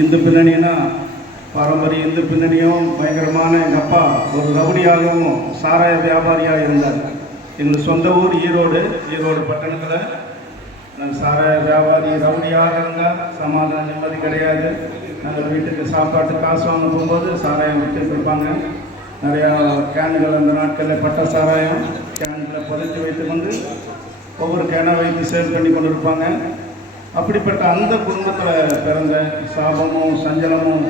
இந்து பின்னணினா பாரம்பரிய இந்து பின்னணியும் பயங்கரமான எங்கள் அப்பா ஒரு ரவுடியாகவும் சாராய வியாபாரியாக இருந்தார். எங்களுக்கு சொந்த ஊர் ஈரோடு பட்டணத்தில். நாங்கள் சாராய வியாபாரி ரவுடியாக இருந்தால் சமாதான நிம்மதி கிடையாது. நாங்கள் வீட்டுக்கு சாப்பாட்டு காசு வாங்க போகும்போது சாராயம் விட்டு கொடுப்பாங்க. நிறையா கேன்கள் அந்த நாட்களில் பட்ட சாராயம் கேன்களை புதைச்சி வைத்து கொண்டு ஒவ்வொரு கேனை வைத்து சேல் பண்ணி கொண்டு இருப்பாங்க. அப்படிப்பட்ட அந்த குடும்பத்தில் பிறந்த சாபமும் சஞ்சலமும்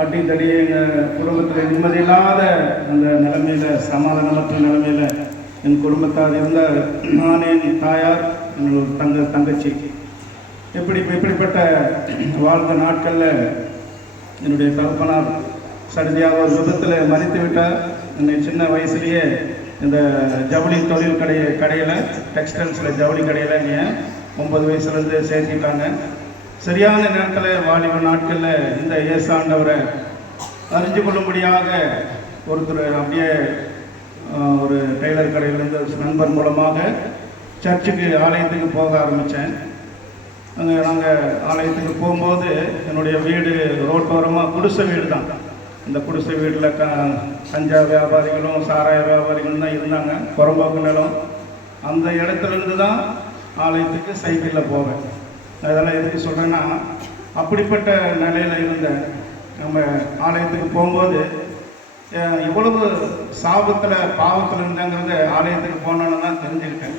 அடித்தடி எங்கள் குடும்பத்தில் நிம்மதியில்லாத அந்த நிலைமையில் சமாதானமற்ற நிலைமையில் என் குடும்பத்தார் இருந்த நானே என் தாயார் என்னோட தங்கச்சி இப்படிப்பட்ட வாழ்ந்த நாட்களில் என்னுடைய தகப்பனார் சடுதியாக ஒரு விபத்தில் மறித்து விட்டார். என்னை சின்ன வயசுலேயே இந்த ஜவுளி தொழில் கடையில் டெக்ஸ்டைல்ஸில் ஜவுளி கடையில் நீ 9 வயசுலேருந்து சேர்த்திட்டாங்க. சரியான நேரத்தில் வாலிப நாட்களில் இந்த ஏசாண்டவரை அறிஞ்சு கொள்ளும்படியாக ஒருத்தர் அப்படியே ஒரு டெய்லர் கடையிலேருந்து நண்பர் மூலமாக சர்ச்சுக்கு ஆலயத்துக்கு போக ஆரம்பித்தேன். அங்கே நாங்கள் ஆலயத்துக்கு போகும்போது என்னுடைய வீடு ரோட்டோரமாக குடிசை வீடு தான். இந்த குடிசை வீட்டில் கஞ்சா வியாபாரிகளும் சாராய வியாபாரிகளும் தான் இருந்தாங்க. புறம்போக்கு நிலம். அந்த இடத்துலேருந்து தான் ஆலயத்துக்கு சைக்கிளில் போவேன். அதெல்லாம் எதுக்கு சொல்கிறேன்னா, அப்படிப்பட்ட நிலையில் இருந்த நம்ம ஆலயத்துக்கு போகும்போது இவ்வளவு சாபத்தில் பாவத்தில் இருந்தேங்கிறத ஆலயத்துக்கு போனோன்னு தான் தெரிஞ்சுக்கிட்டேன்.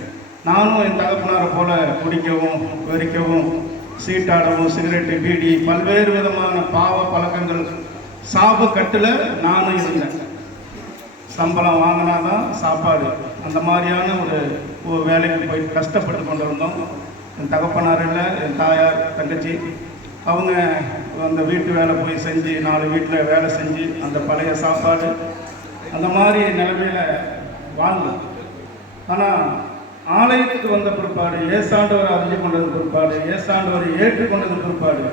நானும் என் தகப்பனாரை போல் குடிக்கவும் வெறிக்கவும் சீட்டாடவும் சிகரெட்டு பீடி பல்வேறு விதமான பாவ பழக்கங்கள் சாப கட்டில் நானும் இருந்தேன். சம்பளம் வாங்கினா தான் சாப்பாடு, அந்த மாதிரியான ஒரு வேலைக்கு போய் கஷ்டப்பட்டு கொண்டு இருந்தோம். என் தகப்பனார் இல்லை, என் தாயார் தங்கச்சி அவங்க அந்த வீட்டு வேலை போய் செஞ்சு 4 வீட்டில் வேலை செஞ்சு அந்த பழைய சாப்பாடு அந்த மாதிரி நிலைமையில் வாழ்ந்தோம். ஆனால் ஆலயத்துக்கு வந்த பிற்பாடு, ஏசாண்டவரை அறிஞ்சு கொண்டது பிற்பாடு, ஏசாண்டவரை ஏற்றுக்கொண்டது பிற்பாடு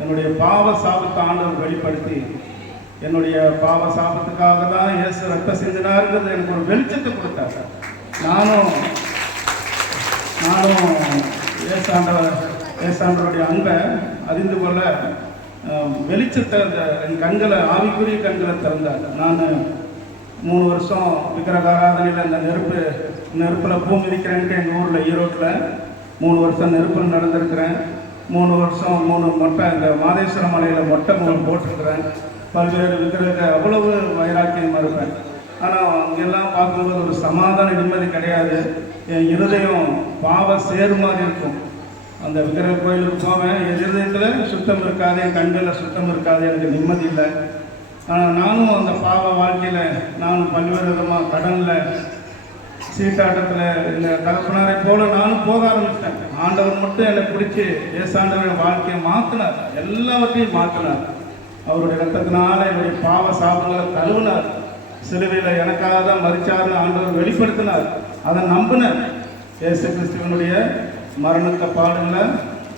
என்னுடைய பாவ சாபத்தை ஆண்டவர் வெளிப்படுத்தி என்னுடைய பாவ சாபத்துக்காக தான் இயேசு ரத்த சிந்தினாருங்கிறது எனக்கு ஒரு வெளிச்சத்தை கொடுத்தாங்க. நானும் ஏசாண்டவருடைய அன்பை அறிந்து கொள்ள வெளிச்சத்தை என் கண்களை, ஆவிக்குரிய கண்களை திறந்தார். நான் 3 வருஷம் விக்கிரகாராதனையில் அந்த நெருப்பில் பூ மிதிக்கிறேன்ட்டு எங்கள் ஊரில் ஈரோட்டில் 3 வருஷம் நெருப்பில் நடந்திருக்கிறேன். 3 வருஷம் 3 மொட்டை இந்த மாதேஸ்வர மலையில் மொட்டை போட்டிருக்கிறேன். பல்வேறு விக்கிரக அவ்வளவு வைராக்கியமாக இருப்பேன். ஆனால் அங்கெல்லாம் பார்க்கும்போது ஒரு சமாதான நிம்மதி கிடையாது. என் இருதயம் பாவ சேரு மாதிரி இருக்கும். அந்த விக்கிரக கோயிலுக்கு போவேன், என் இருதயத்தில் சுத்தம் இருக்காது, என் கண்களில் சுத்தம் இருக்காது, எனக்கு நிம்மதி இல்லை. ஆனால் நானும் அந்த பாவ வாழ்க்கையில் நானும் பல்வேறு விதமாக கடனில் சீட்டாட்டத்தில் இந்த தகப்பனாரை போல நானும் போக ஆரம்பிச்சிட்டேன். ஆண்டவர் மட்டும் என்னை பிடிச்சி ஏசாண்டவருடைய வாழ்க்கையை மாற்றினார், எல்லாவற்றையும் மாற்றினார். அவருடைய ரத்தத்தினால என்னுடைய பாவ சாபங்களை கழுவினார். சிலுவையில் எனக்காக தான் மரிச்சார்னு ஆண்டவர் வெளிப்படுத்தினார். அதை நம்பினார். இயேசு கிறிஸ்துவனுடைய மரணத்தை பாடுங்கள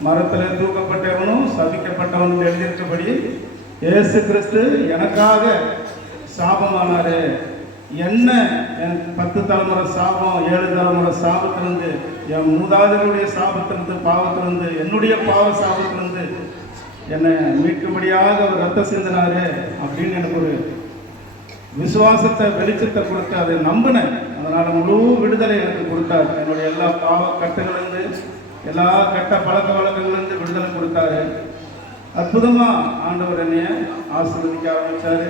மரத்தில் தூக்கப்பட்டவனும் சபிக்கப்பட்டவனும் எழுதியிருக்கபடி இயேசு கிறிஸ்து எனக்காக சாபமானாரு. என்ன என் 10 தலைமுறை சாபம், 7 தலைமுறை சாபத்திலிருந்து, என் மூதாதையருடைய சாபத்திலிருந்து, பாவத்திலிருந்து, என்னுடைய பாவ சாபத்திலிருந்து என்னை மீட்கும்படியாக அவர் ரத்த சிந்தினாரு அப்படின்னு எனக்கு ஒரு விசுவாசத்தை வெளிச்சத்தை கொடுத்து அதை நம்பினேன். அதனால் முழு விடுதலை எனக்கு கொடுத்தார். என்னுடைய எல்லா பாவ கட்டுகளிலிருந்து, எல்லா கெட்ட பழக்க வழக்கங்களிலிருந்து விடுதலை கொடுத்தாரு. அற்புதமாக ஆண்டவர் என்னைய ஆசீர்வதிக்க ஆரம்பித்தார்.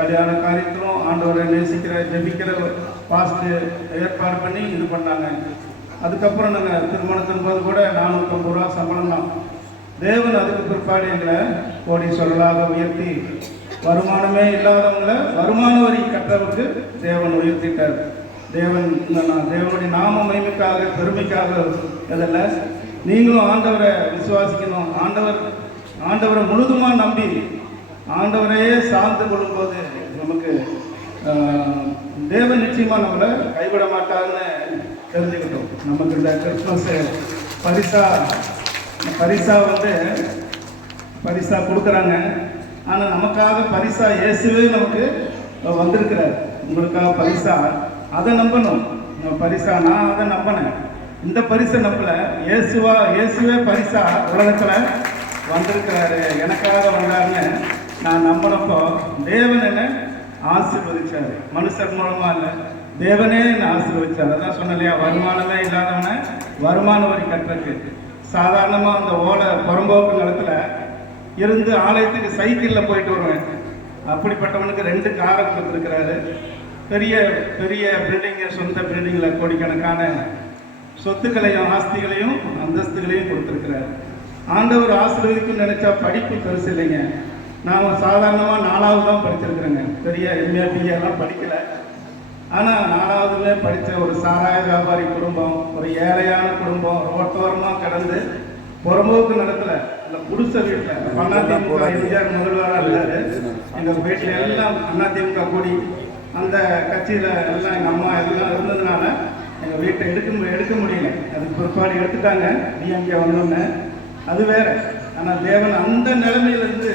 கல்யாண காரியத்திலும் ஆண்டவரை நேசிக்கிற ஜெபிக்கிற பாஸ்ட் ஏற்பாடு பண்ணி இது பண்ணாங்க. அதுக்கப்புறம் நாங்கள் திருமணத்தின் போது கூட 450 ரூபா சம்பளம் தான். தேவன் அதுக்கு பிற்பாடு எங்களை கோடீஸ்வரர்களாக உயர்த்தி வருமானமே இல்லாதவங்களை வருமான வரி கட்டுறவுக்கு தேவன் உயர்த்திட்டார். தேவனுடைய நாம மகிமைக்காக பெருமைக்காக இதில் நீங்களும் ஆண்டவரை விசுவாசிக்கணும். ஆண்டவரை முழுதுமாக நம்பி ஆண்டவரையே சார்ந்து கொள்ளும்போது நமக்கு தேவன் நிச்சயமாக நம்மளை கைவிட மாட்டார்னு தெரிஞ்சுக்கிட்டோம். நமக்கு இந்த கிறிஸ்மஸ் பரிசா கொடுக்குறாங்க. ஆனால் நமக்காக பரிசா இயேசுவே நமக்கு வந்திருக்கிறார். உங்களுக்காக பரிசா அதை நம்பணும். பரிசா நான் அதை நம்பினேன். இந்த பரிசை நம்பல, இயேசுவே பரிசா உலகத்தில் வந்திருக்கிறாரு, எனக்காக வந்தாருன்னு நான் நம்பினப்போ தேவன் என்ன ஆசீர்வதிச்சாரு. மனுஷர் மூலமா இல்லை, தேவனே என்ன ஆசீர்வதிச்சார். அதான் சொன்ன இல்லையா, வருமானமே இல்லாதவனை வருமான வரி கட்டுறதுக்கு சாதாரணமாக அந்த ஓலை புறம்போக்கு நிலத்தில் இருந்து ஆலயத்துக்கு சைக்கிளில் போயிட்டு வருவேன். அப்படிப்பட்டவனுக்கு 2 காரை கொடுத்துருக்கிறாரு. பெரிய பெரிய பில்டிங்கு, சொந்த பில்டிங்கில் கோடிக்கணக்கான சொத்துக்களையும் ஆஸ்திகளையும் அந்தஸ்துகளையும் கொடுத்துருக்கிறாரு. ஆண்டவர் ஆசீர்வதிக்கும் நினைச்சா படிப்பு பெருசு இல்லைங்க. நான் சாதாரணமாக 4வது தான் படிச்சிருக்கிறேங்க, பெரிய எம்ஏ பிஏலாம் படிக்கலை. ஆனால் 4வதுல படித்த ஒரு சாராய வியாபாரி குடும்பம், ஒரு ஏழையான குடும்பம், ரோட்டோரமாக கடந்து புறம்போக்கு நிலத்தில் அந்த குடிசை வீட்டில் அதிமுக எம்ஜிஆர் முதல்வராக இருந்தார். எங்கள் வீட்டில் எல்லாம் அதிமுக கூடி அந்த கட்சியில் எல்லாம் எங்கள் அம்மா எல்லாம் இருந்ததுனால எங்கள் வீட்டை எடுக்க முடியல. அதுக்கு பிற்பாடு எடுத்துட்டாங்க டிஎம்கே வந்தோன்னே, அது வேற. ஆனால் தேவன் அந்த நிலைமையிலிருந்து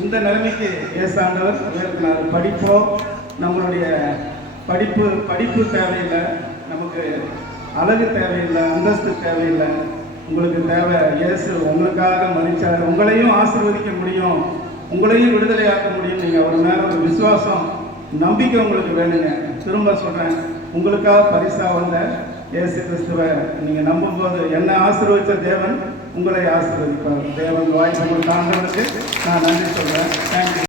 இந்த நிலைமைக்கு ஏசாண்டவர் உயர்த்தினார். படிப்போ நம்மளுடைய படிப்பு தேவையில்லை, நமக்கு அழகு தேவையில்லை, அந்தஸ்து தேவையில்லை. உங்களுக்கு தேவை இயேசு உங்களுக்காக மரிச்சார். உங்களையும் ஆசீர்வதிக்க முடியும், உங்களையும் விடுதலையாக்க முடியும். நீங்கள் அவர் மேலே ஒரு விசுவாசம், நம்பிக்கை உங்களுக்கு வேணுங்க. திரும்ப சொல்கிறேன், உங்களுக்காக பரிசா வந்த இயேசு கிறிஸ்துவை நீங்கள் நம்பும்போது என்ன ஆசீர்வதித்த தேவன் உங்களை ஆசீர்வதிப்பார். தேவன் வாய்ப்பு கொடுத்த ஆண்டவருக்கு நான் நன்றி சொல்கிறேன். தேங்க்யூ.